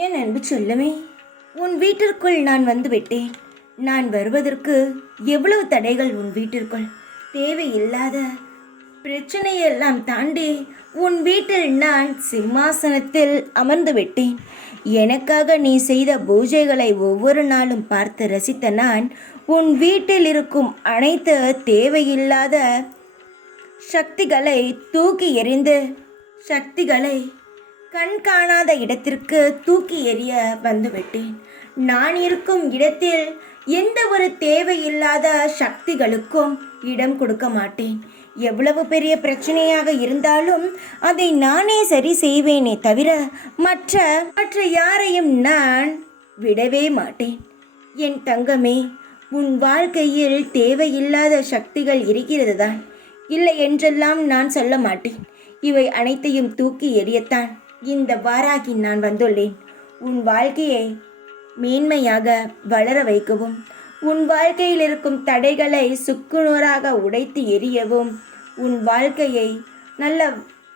என் அன்பு செல்லமே, உன் வீட்டிற்குள் நான் வந்து விட்டேன். நான் வருவதற்கு எவ்வளவு தடைகள் உன் வீட்டிற்குள். தேவையில்லாத பிரச்சனையெல்லாம் தாண்டி உன் வீட்டில் நான் சிம்மாசனத்தில் அமர்ந்து விட்டேன். எனக்காக நீ செய்த பூஜைகளை ஒவ்வொரு நாளும் பார்த்து ரசித்த நான் உன் வீட்டில் இருக்கும் அனைத்து தேவையில்லாத சக்திகளை தூக்கி எறிந்து சக்திகளை கண் காணாத இடத்திற்கு தூக்கி எறிய வந்துவிட்டேன். நான் இருக்கும் இடத்தில் எந்த ஒரு தேவையில்லாத சக்திகளுக்கும் இடம் கொடுக்க மாட்டேன். எவ்வளவு பெரிய பிரச்சனையாக இருந்தாலும் அதை நானே சரி செய்வேனே தவிர மற்ற யாரையும் நான் விடவே மாட்டேன். என் தங்கமே, உன் வாழ்க்கையில் தேவையில்லாத சக்திகள் இருக்கிறது தான், இல்லை என்றெல்லாம் நான் சொல்ல மாட்டேன். இவை அனைத்தையும் தூக்கி எறியத்தான் இந்த வாராகி நான் வந்துள்ளேன். உன் வாழ்க்கையை மேன்மையாக வளர வைக்கவும், உன் வாழ்க்கையில் இருக்கும் தடைகளை சுக்குநூறாக உடைத்து எறியவும், உன் வாழ்க்கையை நல்ல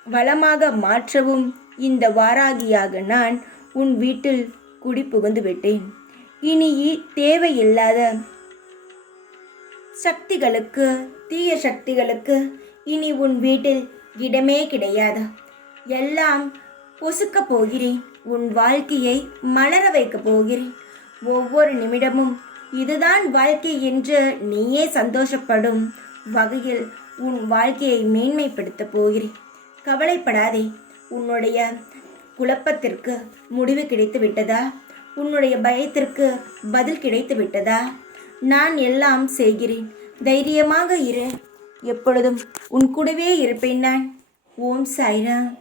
வளமாக மாற்றவும் இந்த வாராகியாக நான் உன் வீட்டில் குடி புகுந்து விட்டேன். இனி தேவையில்லாத சக்திகளுக்கு, தீய சக்திகளுக்கு இனி உன் வீட்டில் இடமே கிடையாது. எல்லாம் பொசுக்க போகிறேன். உன் வாழ்க்கையை மலர வைக்க போகிறேன். ஒவ்வொரு நிமிடமும் இதுதான் வாழ்க்கை என்று நீயே சந்தோஷப்படும் வகையில் உன் வாழ்க்கையை மேன்மைப்படுத்த போகிறேன். கவலைப்படாதே. உன்னுடைய குழப்பத்திற்கு முடிவு கிடைத்து விட்டதா? உன்னுடைய பயத்திற்கு பதில் கிடைத்து விட்டதா? நான் எல்லாம் செய்கிறேன். தைரியமாக இரு. எப்பொழுதும் உன் கூடவே இருப்பேன் நான். ஓம் சாய்ராம்.